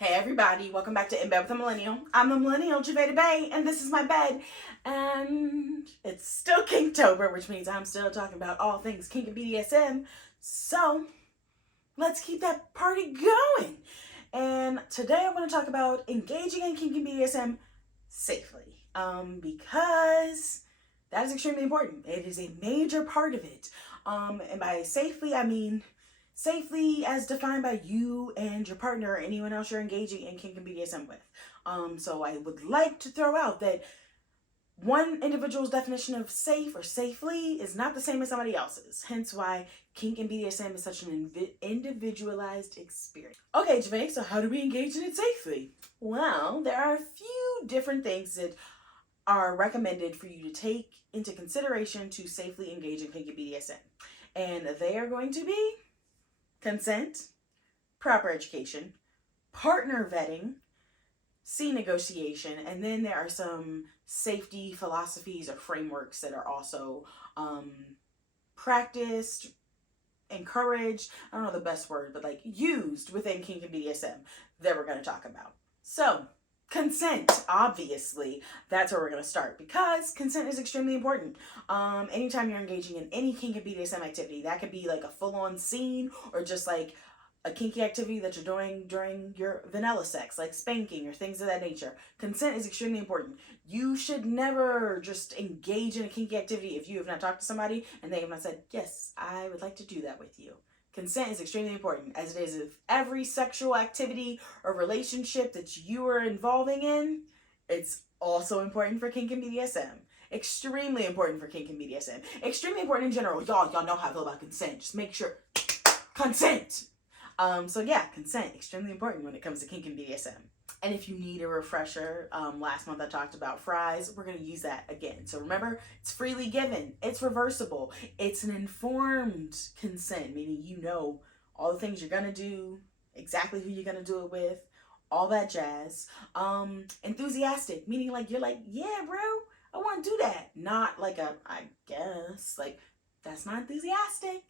Hey everybody, welcome back to In Bed with a Millennial. I'm the Millennial, Javeda Bay, and this is my bed. And it's still Kinktober, which means I'm still talking about all things kink and BDSM. So let's keep that party going. And today I want to talk about engaging in kink and BDSM safely. Because that is extremely important. It is a major part of it. And by safely, I mean safely as defined by you and your partner or anyone else you're engaging in kink and BDSM with. So I would like to throw out that one individual's definition of safe or safely is not the same as somebody else's. Hence why kink and BDSM is such an individualized experience. Okay, Javay, so how do we engage in it safely? Well, there are a few different things that are recommended for you to take into consideration to safely engage in kink and BDSM. And they are going to be consent, proper education, partner vetting, scene negotiation, and then there are some safety philosophies or frameworks that are also practiced, encouraged, I don't know the best word, but like used within kink and BDSM that we're going to talk about. So, consent, obviously, that's where we're going to start because consent is extremely important. Anytime you're engaging in any kink and BDSM activity, that could be like a full-on scene or just like a kinky activity that you're doing during your vanilla sex, like spanking or things of that nature. Consent is extremely important. You should never just engage in a kinky activity if you have not talked to somebody and they have not said, yes, I would like to do that with you. Consent is extremely important, as it is of every sexual activity or relationship that you are involving in. It's also important for kink and BDSM. Extremely important for kink and BDSM. Extremely important in general. Y'all know how I feel about consent. Just make sure. Consent! So yeah, consent, extremely important when it comes to kink and BDSM. And if you need a refresher, last month I talked about fries. We're going to use that again. So remember, it's freely given. It's reversible. It's an informed consent, meaning you know all the things you're going to do, exactly who you're going to do it with, all that jazz. Enthusiastic, meaning like you're like, yeah, bro, I want to do that. Not like a, I guess, like that's not enthusiastic.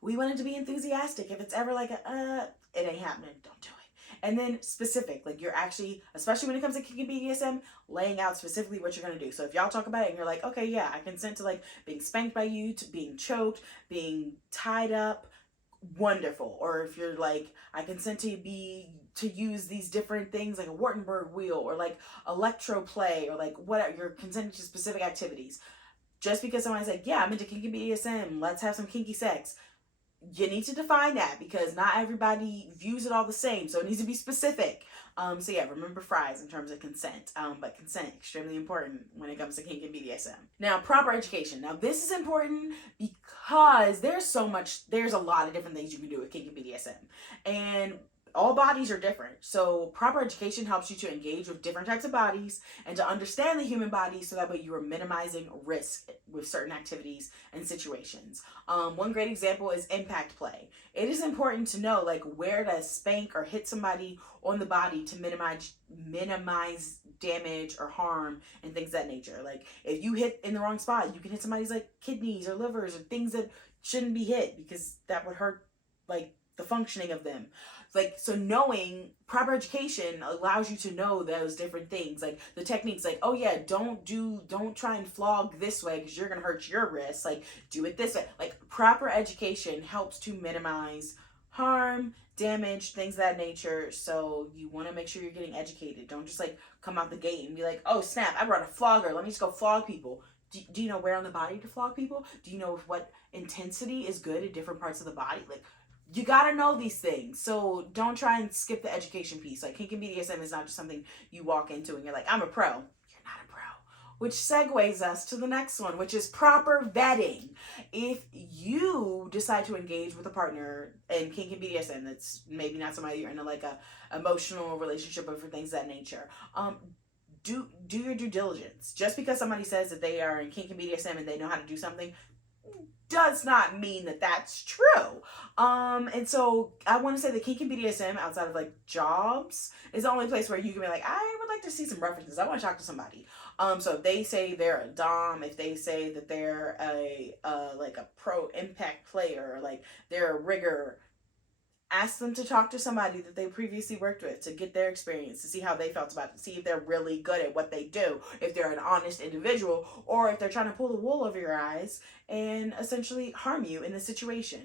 We want it to be enthusiastic. If it's ever like a, it ain't happening, don't do it. And then specific, like you're actually, especially when it comes to kink and BDSM, laying out specifically what you're going to do. So if y'all talk about it and you're like, okay, yeah, I consent to like being spanked by you, to being choked, being tied up, wonderful. Or if you're like, I consent to use these different things like a Wartenberg wheel or like electro play or like whatever, you're consenting to specific activities. Just because somebody's like, yeah, I'm into kinky BDSM, let's have some kinky sex, you need to define that because not everybody views it all the same. So it needs to be specific. So yeah, remember fries in terms of consent. But consent, extremely important when it comes to kink and BDSM. Now, proper education. Now this is important because there's a lot of different things you can do with kink and BDSM. And all bodies are different. So proper education helps you to engage with different types of bodies and to understand the human body so that way you are minimizing risk with certain activities and situations. One great example is impact play. It is important to know like where to spank or hit somebody on the body to minimize damage or harm and things of that nature. Like if you hit in the wrong spot, you can hit somebody's like kidneys or livers or things that shouldn't be hit because that would hurt like the functioning of them. Like, so knowing proper education allows you to know those different things, like the techniques, like, oh yeah, don't try and flog this way because you're gonna hurt your wrist, like do it this way. Like proper education helps to minimize harm, damage, things of that nature. So you want to make sure you're getting educated. Don't just like come out the gate and be like, oh snap, I brought a flogger, let me just go flog people. Do you know where on the body to flog people? Do you know what intensity is good at different parts of the body? Like, you gotta know these things. So don't try and skip the education piece. Like kink and BDSM is not just something you walk into and you're like, I'm a pro. You're not a pro. Which segues us to the next one, which is proper vetting. If you decide to engage with a partner in kink and BDSM that's maybe not somebody you're in like a emotional relationship with for things of that nature, do your due diligence. Just because somebody says that they are in kink and BDSM and they know how to do something does not mean that that's true. And so I want to say that kink and BDSM outside of like jobs is the only place where you can be like, I would like to see some references. I want to talk to somebody. So if they say they're a dom, if they say that they're like a pro impact player, like they're a rigger, Ask them to talk to somebody that they previously worked with to get their experience, to see how they felt about it, to see if they're really good at what they do, if they're an honest individual, or if they're trying to pull the wool over your eyes and essentially harm you in the situation.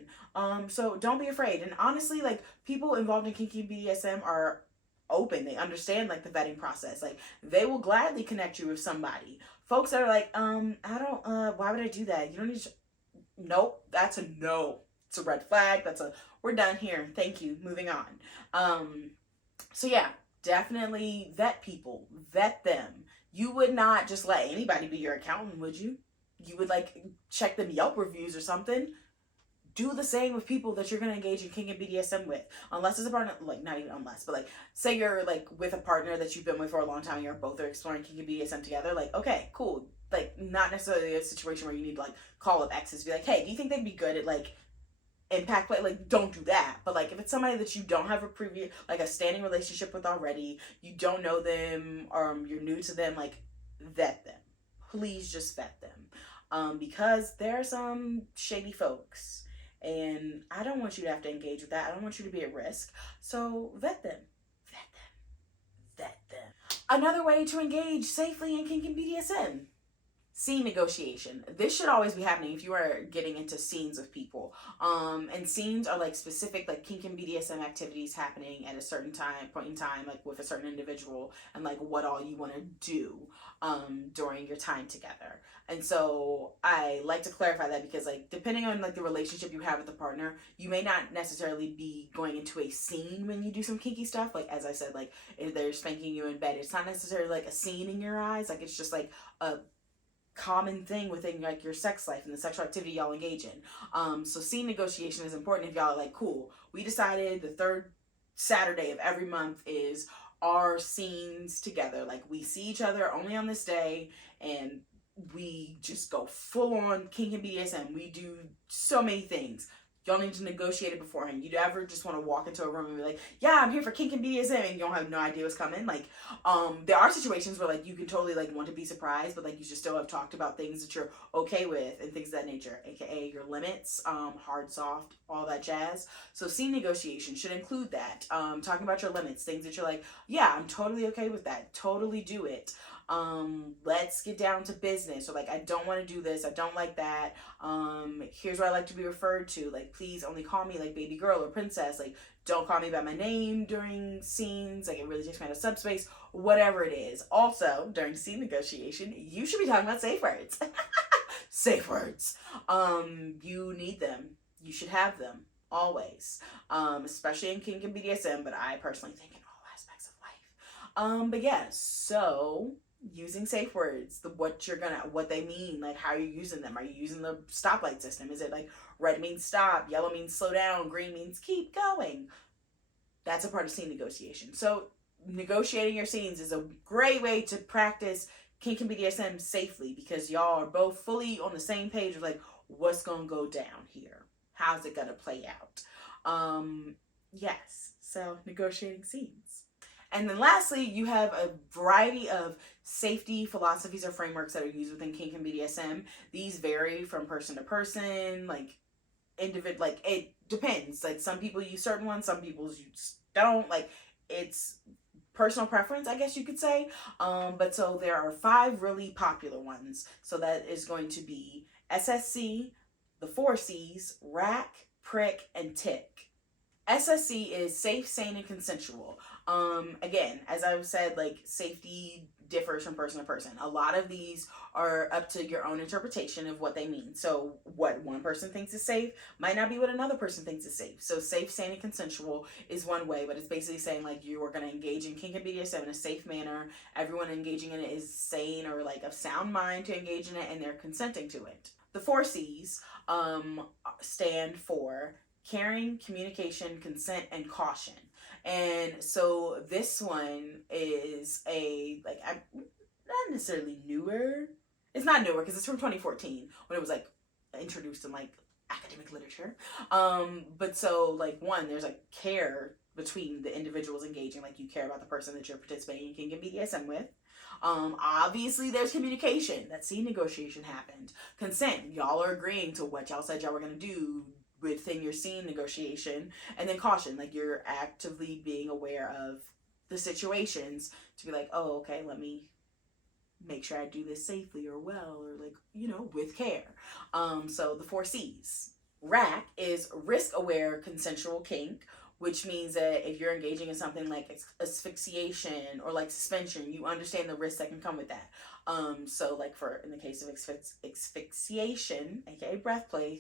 So don't be afraid. And honestly, like, people involved in kinky BDSM are open. They understand like the vetting process. Like, they will gladly connect you with somebody. Folks that are like, I don't, why would I do that? You don't need to. Nope, that's a no. It's a red flag. That's a, we're done here. Thank you. Moving on. So yeah, definitely vet people. Vet them. You would not just let anybody be your accountant, would you? You would like check them Yelp reviews or something. Do the same with people that you're going to engage in kink and BDSM with. Unless it's a partner, like, not even unless, but like, say you're like with a partner that you've been with for a long time and you're both are exploring kink and BDSM together. Like, okay, cool. Like, not necessarily a situation where you need to like call up exes, be like, hey, do you think they'd be good at like impact play? Like, don't do that. But like, if it's somebody that you don't have a previous, like a standing relationship with already, you don't know them, or you're new to them, like, vet them. Please just vet them. Because there are some shady folks, and I don't want you to have to engage with that. I don't want you to be at risk. So vet them. Vet them. Vet them. Another way to engage safely in kink and BDSM. Scene negotiation. This should always be happening if you are getting into scenes with people. And scenes are like specific like kink and BDSM activities happening at a certain point in time, like with a certain individual, and like what all you want to do during your time together. And so I like to clarify that because like depending on like the relationship you have with the partner, you may not necessarily be going into a scene when you do some kinky stuff. Like, as I said, like if they're spanking you in bed, it's not necessarily like a scene in your eyes. Like, it's just like a common thing within like your sex life and the sexual activity y'all engage in. So scene negotiation is important. If y'all are like, cool, we decided the third Saturday of every month is our scenes together. Like, we see each other only on this day, and we just go full on kink and BDSM. We do so many things. Y'all need to negotiate it beforehand. You'd ever just want to walk into a room and be like, yeah, I'm here for kink and BDSM, and you don't have no idea what's coming. Like, there are situations where like you can totally like want to be surprised, but like you should still have talked about things that you're okay with and things of that nature, aka your limits, hard, soft, all that jazz. So scene negotiation should include that. Talking about your limits, things that you're like, yeah, I'm totally okay with that. Totally do it. Let's get down to business. Or like, I don't want to do this. I don't like that. Here's what I like to be referred to. Like, please only call me like baby girl or princess. Like, don't call me by my name during scenes. Like, it really takes me out of subspace. Whatever it is. Also, during scene negotiation, you should be talking about safe words. Safe words. You need them. You should have them always. Especially in kink and BDSM, but I personally think in all aspects of life. But yeah, so using safe words, what they mean, like how you're using them. Are you using the stoplight system? Is it like red means stop, yellow means slow down, green means keep going? That's a part of scene negotiation. So negotiating your scenes is a great way to practice kink and BDSM safely, because y'all are both fully on the same page of like, what's gonna go down here? How's it gonna play out? Yes, so negotiating scenes. And then lastly, you have a variety of safety philosophies or frameworks that are used within kink and BDSM. These vary from person to person, like like it depends. Like, some people use certain ones, some people don't. Like, it's personal preference, I guess you could say. But so there are 5 really popular ones. So that is going to be SSC, the 4 C's, rack, prick, and tick. SSC is safe, sane, and consensual. Again, as I've said, like, safety differs from person to person. A lot of these are up to your own interpretation of what they mean. So what one person thinks is safe might not be what another person thinks is safe. So safe, sane, and consensual is one way, but it's basically saying like you are going to engage in kink and BDSM in a safe manner. Everyone engaging in it is sane or like of sound mind to engage in it, and they're consenting to it. The 4 C's stand for caring, communication, consent, and caution. And so this one is I'm not necessarily newer. It's not newer because it's from 2014 when it was like introduced in like academic literature. But so like, one, there's like care between the individuals engaging, like you care about the person that you're participating in kink and BDSM with. Obviously there's communication. That scene negotiation happened. Consent, y'all are agreeing to what y'all said y'all were gonna do within your scene negotiation. And then caution, like you're actively being aware of the situations to be like, oh, okay, let me make sure I do this safely or well, or like, you know, with care. So the 4 C's. RAC is risk aware consensual kink, which means that if you're engaging in something like asphyxiation or like suspension, you understand the risks that can come with that. So like for in the case of asphyxiation, aka breath play,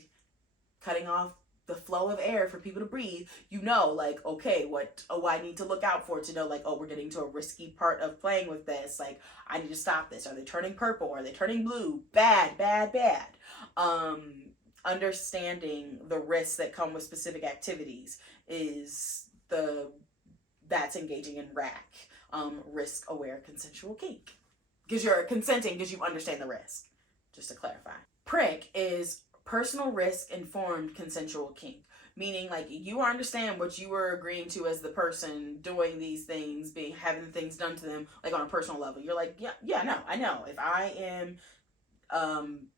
cutting off the flow of air for people to breathe, you know, like, okay, what I need to look out for to know, like, oh, we're getting to a risky part of playing with this. Like, I need to stop this. Are they turning purple? Are they turning blue? Bad, bad, bad. Understanding the risks that come with specific activities is that's engaging in RAC, risk aware consensual kink. Because you're consenting because you understand the risk, just to clarify. PRIC is personal risk informed consensual kink, meaning like you understand what you were agreeing to as the person doing these things, having things done to them, like on a personal level. You're like, yeah, no, I know. If I am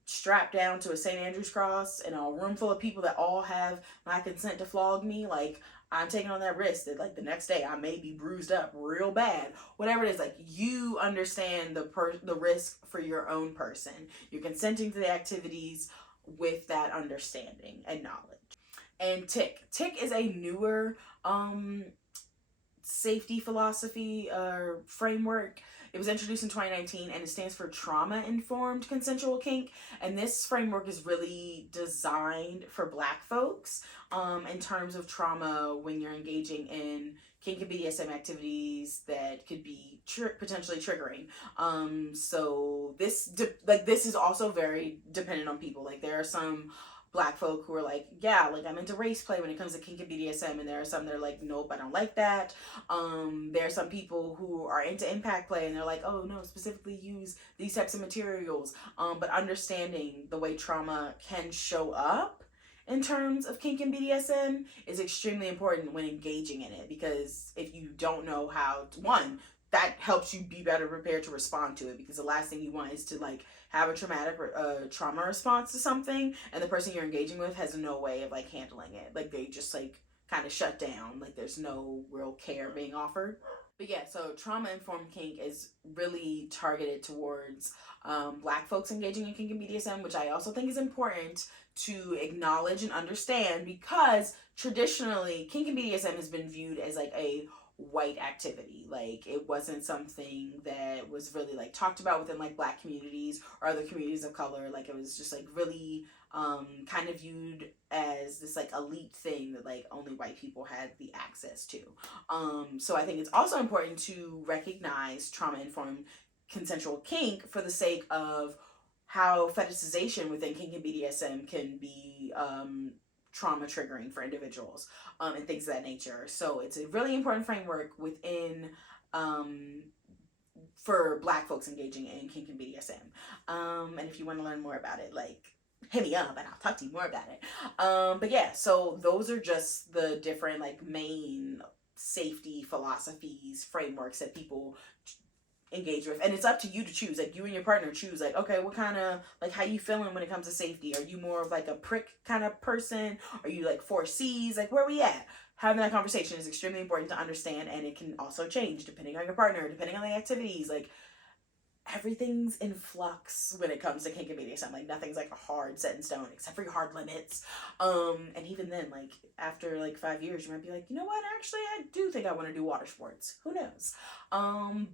strapped down to a St. Andrew's cross in a room full of people that all have my consent to flog me, like I'm taking on that risk that like the next day I may be bruised up real bad. Whatever it is, like you understand the risk for your own person. You're consenting to the activities with that understanding and knowledge. And Tik is a newer safety philosophy or framework. It was introduced in 2019 and it stands for trauma-informed consensual kink. And this framework is really designed for Black folks in terms of trauma when you're engaging in kink and BDSM activities that could be potentially triggering. So this is also very dependent on people. Like there are some Black folk who are like, yeah, like I'm into race play when it comes to kink and BDSM, and there are some that are like, nope, I don't like that. There are some people who are into impact play and they're like, oh no, specifically use these types of materials. But understanding the way trauma can show up in terms of kink and BDSM is extremely important when engaging in it, because if you don't know how to, one, that helps you be better prepared to respond to it, because the last thing you want is to like have a traumatic trauma response to something and the person you're engaging with has no way of like handling it. Like they just like kind of shut down, like there's no real care being offered. But yeah, so trauma-informed kink is really targeted towards Black folks engaging in kink and BDSM, which I also think is important to acknowledge and understand, because traditionally kink and BDSM has been viewed as like a white activity. Like it wasn't something that was really like talked about within like Black communities or other communities of color. Like it was just like really kind of viewed as this like elite thing that like only white people had the access to. So I think it's also important to recognize trauma-informed consensual kink for the sake of how fetishization within kink and BDSM can be trauma triggering for individuals and things of that nature. So it's a really important framework within for Black folks engaging in kink and BDSM. And if you want to learn more about it, like hit me up and I'll talk to you more about it. But yeah, so those are just the different like main safety philosophies, frameworks that people engage with, and it's up to you to choose. Like you and your partner choose, like, okay, what kind of like how you feeling when it comes to safety? Are you more of like a prick kind of person? Are you like 4 C's? Like where we at? Having that conversation is extremely important to understand, and it can also change depending on your partner, depending on the activities. Like everything's in flux when it comes to kink and BDSM. Like nothing's like a hard set in stone except for your hard limits. And even then, like after like 5 years, you might be like, you know what, actually I do think I want to do water sports. Who knows?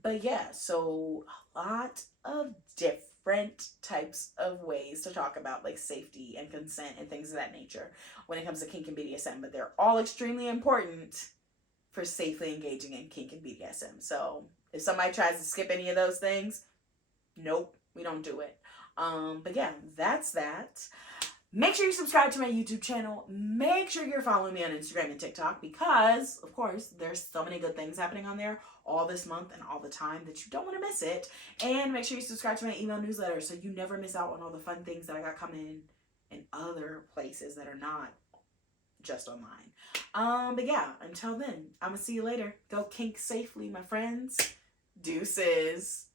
But yeah, so a lot of different types of ways to talk about like safety and consent and things of that nature when it comes to kink and BDSM, but they're all extremely important for safely engaging in kink and BDSM. So if somebody tries to skip any of those things, nope, we don't do it. But yeah, that's that. Make sure you subscribe to my YouTube channel. Make sure you're following me on Instagram and TikTok, because, of course, there's so many good things happening on there all this month and all the time that you don't want to miss it. And make sure you subscribe to my email newsletter so you never miss out on all the fun things that I got coming in other places that are not just online. But yeah, until then, I'm going to see you later. Go kink safely, my friends. Deuces.